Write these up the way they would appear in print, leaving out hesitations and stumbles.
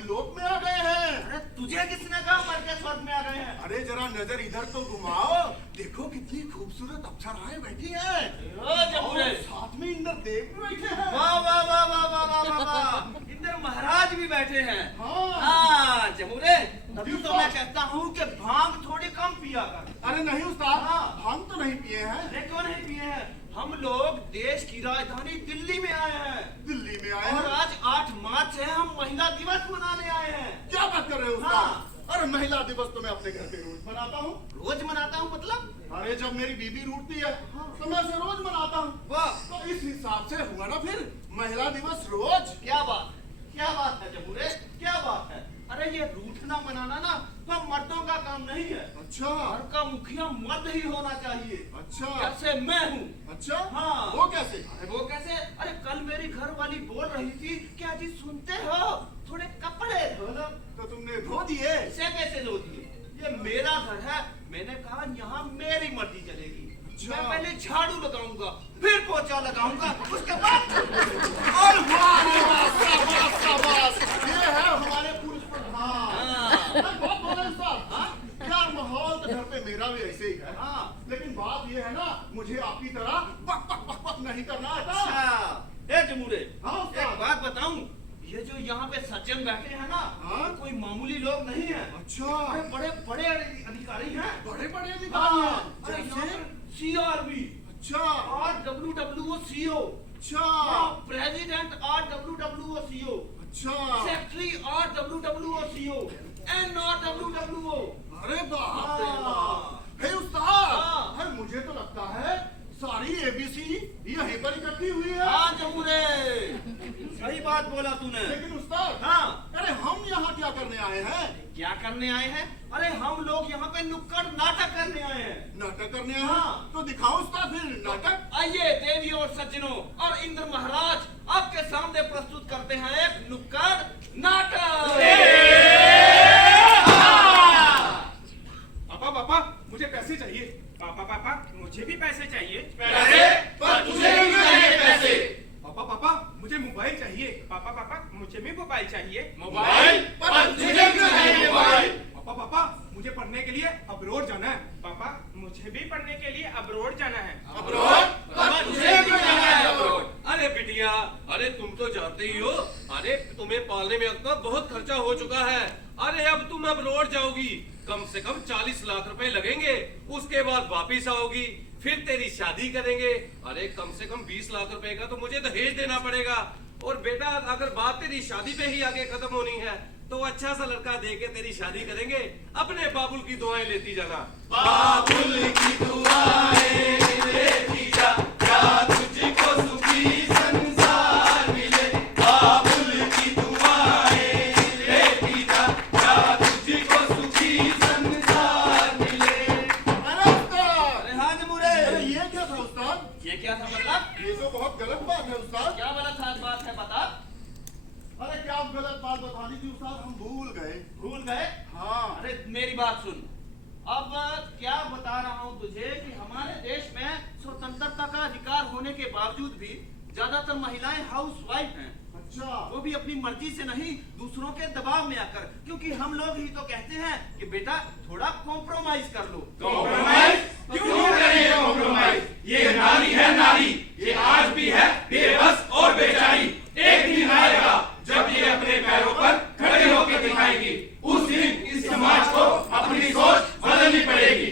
स्वर्गलोक में आ गए हैं। अरे तुझे किसने कहा मर के स्वर्ग में आ गए हैं? अरे जरा नजर इधर तो घुमाओ, देखो कितनी खूबसूरत अप्सराएं बैठी हैं। और साथ में इंद्रदेव भी बैठे हैं। वाह वाह वाह वाह वाह वाह वाह वाह, इंद्र महाराज भी बैठे हैं। हाँ जमुरे, तभी तो मैं कहता हूँ कि भांग थोड़ी कम पिया कर। अरे नहीं उस्ताद, हम तो नहीं पिए हैं। अरे क्यों नहीं पिए हैं? हम लोग देश की राजधानी दिल्ली में आए हैं। दिल्ली में आए और हैं? आज 8 मार्च है, हम महिला दिवस मनाने आए हैं। क्या बात कर रहे हो उस्ताद? अरे महिला दिवस तो मैं अपने घर पे रोज मनाता हूँ। रोज मनाता हूँ मतलब? अरे जब मेरी बीबी रूठती है तो मैं उसे रोज मनाता हूँ। वाह, तो इस हिसाब से हुआ ना फिर महिला दिवस रोज। क्या बात है जमुरे, क्या बात है? अरे ये रूठना मनाना ना तो मर्दों का काम नहीं है। अच्छा, घर का मुखिया मर्द ही होना चाहिए। अच्छा, जैसे मैं हूँ। अच्छा, हाँ। वो कैसे? अरे वो कैसे? अरे कल मेरी घर वाली बोल रही थी कि अजी सुनते हो थोड़े कपड़े धो लो। तो तुमने धो दिए? इसे कैसे धो दिए? ये मेरा घर है, मैंने कहा यहाँ मेरी मर्जी चलेगी। अच्छा। मैं पहले झाड़ू लगाऊंगा, फिर पोछा लगाऊंगा, उसके बाद और वाह रे वाह, शाबाश शाबाश, ये है हमारे पुरुष प्रधान। बहुत बोले उस्ताद। क्या माहौल तो घर पे मेरा भी ऐसे ही है। हाँ। लेकिन बात ये है ना, मुझे आपकी तरह बक बक बक बक नहीं करना आता। अच्छा, ए जमुरे, हाँ, एक बात बताऊं, ये जो यहाँ पे सज्जन बैठे हैं ना, हाँ? कोई मामूली लोग नहीं है। अच्छा, अरे बड़े बड़े अधिकारी हैं। बड़े बड़े अधिकारी हैं। अरे जैसे? CRB, अच्छा, RWWO CO, अच्छा, प्रेसिडेंट RWWO CO, अच्छा, सेक्रेटरी RWWO CO, NRWWO। अरे बाप रे हाँ। बाप। हे उस्ताद, हाँ। है मुझे तो लगता है सारी ABC यहीं पर इकट्ठी हुई है। हाँ जमुरे, सही बात बोला तूने। लेकिन उस्ताद, हाँ, अरे हम यहाँ क्या करने आए हैं? क्या करने आए हैं? अरे हम लोग यहाँ पे नुक्कड़ नाटक करने आए हैं। नाटक करने आए हाँ। हैं? तो दिखाओ उस्ताद फिर नाटक। आइए देवियों और सज्जनों और इंद्र महाराज, आपके सामने प्रस्तुत करते हैं एक नुक्कड़ नाटक। पापा पापा मुझे पैसे चाहिए। पापा पापा मुझे भी पैसे चाहिए। पैसे? पर तुझे क्यों चाहिए पैसे? पापा पापा मुझे मोबाइल चाहिए। पापा पापा मुझे भी मोबाइल चाहिए। मोबाइल? पर तुझे क्यों चाहिए मोबाइल? पापा पापा मुझे पढ़ने के लिए अब्रोड जाना है। पापा मुझे भी पढ़ने के लिए अब्रोड जाना है। अब्रोड? पर तुझे क्यों जाना है अब्रोड? अरे बिटिया, अरे तुम तो जानते ही हो, अरे तुम्हें पालने में अब तक बहुत खर्चा हो चुका है। अरे अब तुम अब्रोड जाओगी, कम से कम 40 लाख रुपए लगेंगे। उसके बाद वापिस आओगी, फिर तेरी शादी करेंगे। अरे कम से कम 20 लाख रुपए का तो मुझे दहेज देना पड़ेगा। और बेटा अगर बात तेरी शादी पे ही आगे खत्म होनी है तो अच्छा सा लड़का देके तेरी शादी करेंगे। अपने बाबुल की दुआएं लेती जाना। बाबुल की दुआएं लेती जा, क्या तुझको सुखी संसार मिले। बाबुल की दुआएं लेती जा, क्या तुझको सुखी संसार मिले। अरे उस्ताद! अरे हाँ जमुरे, अरे ये क्या था उस्ताद? ये क्या था मतलब? ये तो बहुत गलत बात है उस्ताद। क्या गलत बात है बता? अरे क्या आप गलत बात बता दी थी उस्ताद, हम भूल गए। भूल गए? हाँ। अरे मेरी बात सुन, अब क्या बता रहा हूँ तुझे कि हमारे देश में स्वतंत्रता का अधिकार होने के बावजूद भी ज्यादातर महिलाएं हाउसवाइफ हैं। अच्छा, वो भी अपनी मर्जी से नहीं, दूसरों के दबाव में आकर। क्योंकि हम लोग ही तो कहते हैं कि बेटा थोड़ा कॉम्प्रोमाइज कर लो। कॉम्प्रोमाइज? क्यों करें कॉम्प्रोमाइज? ये नारी है नारी, ये आज भी है बेबस और बेचारी। एक दिन आएगा जब ये अपने पैरों पर खड़े होकर दिखाएगी। उस दिन इस समाज को अपनी सोच बदलनी पड़ेगी।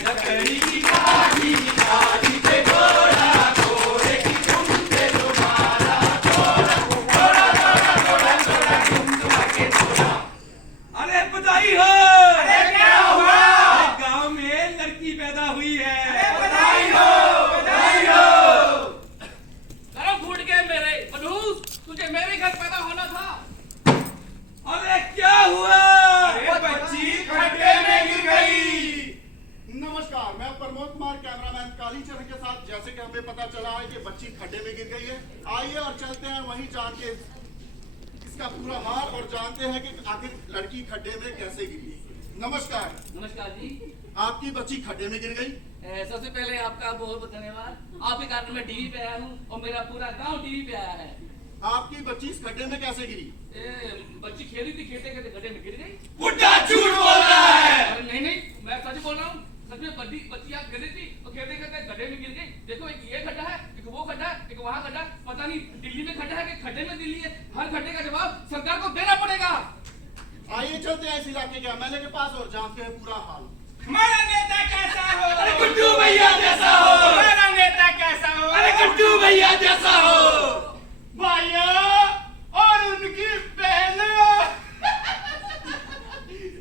लकड़ी की काठी काठी पे घोड़ा, घोड़े की दुम पे तुम्हारा घोड़ा, घोड़ा घोड़ा घोड़ा घोड़ा दुम तुम्हारे घोड़ा। अरे बधाई हो। अरे क्या हुआ? गांव में लड़की पैदा हुई है। बधाई हो, बधाई हो। करम फूट गए मेरे मनहूस, तुझे मेरे घर पैदा होना था। अरे क्या हुआ? अरे बच्ची खड्डे में गिर गई। नमस्कार, मैं प्रमोद कुमार कैमरामैन कालीचरण के साथ। जैसे कि हमें पता चला है कि बच्ची खड्डे में गिर गई है, आइए और चलते हैं वहीं जान के इसका पूरा हाल और जानते हैं कि आखिर लड़की खड्डे में कैसे गिरी। नमस्कार। नमस्कार जी। आपकी बच्ची खड्डे में गिर गई? सबसे पहले आपका बहुत बहुत धन्यवाद। आपके कारण मैं टीवी पे आया हूँ और मेरा पूरा गांव टीवी पे आया है। आपकी बच्ची इस खड्डे में कैसे गिरी? बच्ची खेली थी, खेलते खेलते गड्ढे में गिर गई। बुड्ढा झूठ बोल रहा है। अरे नहीं नहीं, मैं सच बोल रहा हूँ। सच में बच्ची यहाँ गिरी थी और खेलते खेलते गड्ढे में गिर गई। देखो एक ये गड्ढा है, एक वो गड्ढा है, एक वहाँ गड्ढा है। पता नहीं दिल्ली में गड्ढा है कि खड्डे में दिल्ली है। हर खड्डे का जवाब सरकार को देना पड़ेगा। आइए चलते हैं इस इलाके के एमएलए के पास और जानते हैं पूरा हाल। हमारा नेता कैसा हो? अरे गुड्डू भैया जैसा हो। हमारा नेता कैसा हो? अरे गुड्डू भैया जैसा हो। भाइयों और उनकी बहनों,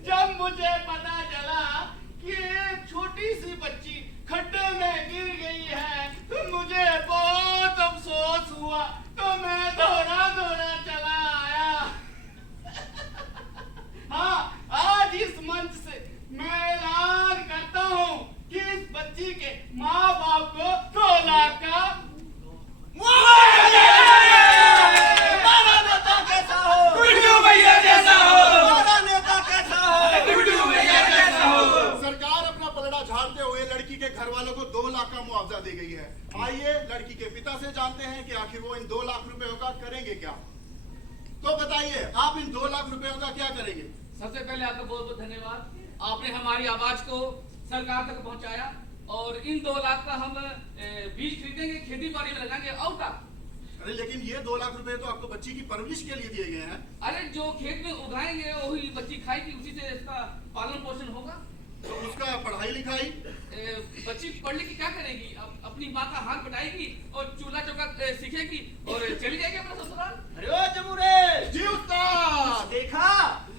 जब मुझे पता चला कि एक छोटी सी बच्ची खड्डे में गिर गई है तो मुझे बहुत अफसोस हुआ, तो मैं दौड़ा दौड़ा चला आया। हाँ, आज इस मंच से मैं ऐलान करता हूँ कि इस बच्ची के माँ बाप को 2 लाख का गुड्डू भैया जैसा हो। गुड्डू भैया जैसा हो। सरकार अपना पलड़ा झाड़ते हुए लड़की के घर वालों को 2 लाख का मुआवजा दे गई है। आइए लड़की के पिता से जानते हैं कि आखिर वो इन 2 लाख रुपयों का करेंगे क्या। तो बताइए, आप इन 2 लाख रुपयों का क्या करेंगे? सबसे पहले आपका बहुत बहुत धन्यवाद। आपने हमारी आवाज को सरकार तक पहुंचाया और इन 2 लाख का हम बीज खरीदेंगे, खेती बाड़ी में लगाएंगे। और क्या? अरे लेकिन ये 2 लाख रुपए तो आपको बच्ची की परवरिश के लिए दिए गए हैं। अरे जो खेत में उगाएंगे वही बच्ची खाएगी, उसी से इसका पालन पोषण होगा। तो उसका पढ़ाई लिखाई? बच्ची पढ़ लिख के क्या करेगी? अपनी माँ का हाथ बटाएगी और चूल्हा चौका सीखेगी और चली जाएगी अपना ससुराल। अरे ओ जमुरे, जी उस्ताद। देखा?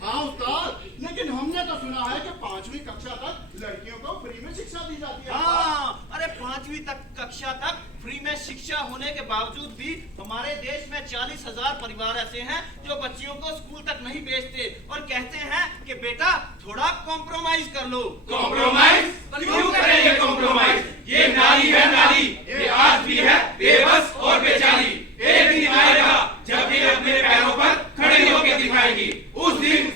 हाँ उस्ताद, लेकिन हमने तो सुना है कि 5वीं कक्षा तक लड़कियों को फ्री में शिक्षा दी जाती है। हाँ, अरे 5वीं कक्षा तक फ्री में शिक्षा होने के बावजूद भी हमारे देश में 40,000 परिवार ऐसे हैं जो बच्चियों को स्कूल तक नहीं भेजते और कहते हैं कि बेटा थोड़ा कॉम्प्रोमाइज कर लो। कॉम्प्रोमाइज? क्यों करें ये कॉम्प्रोमाइज? ये नारी है नारी, ये आज भी है बेबस और बेचारी। एक दिन आएगा जब ये अपने पैरों पर खड़ी होकर दिखाएगी। उस दिन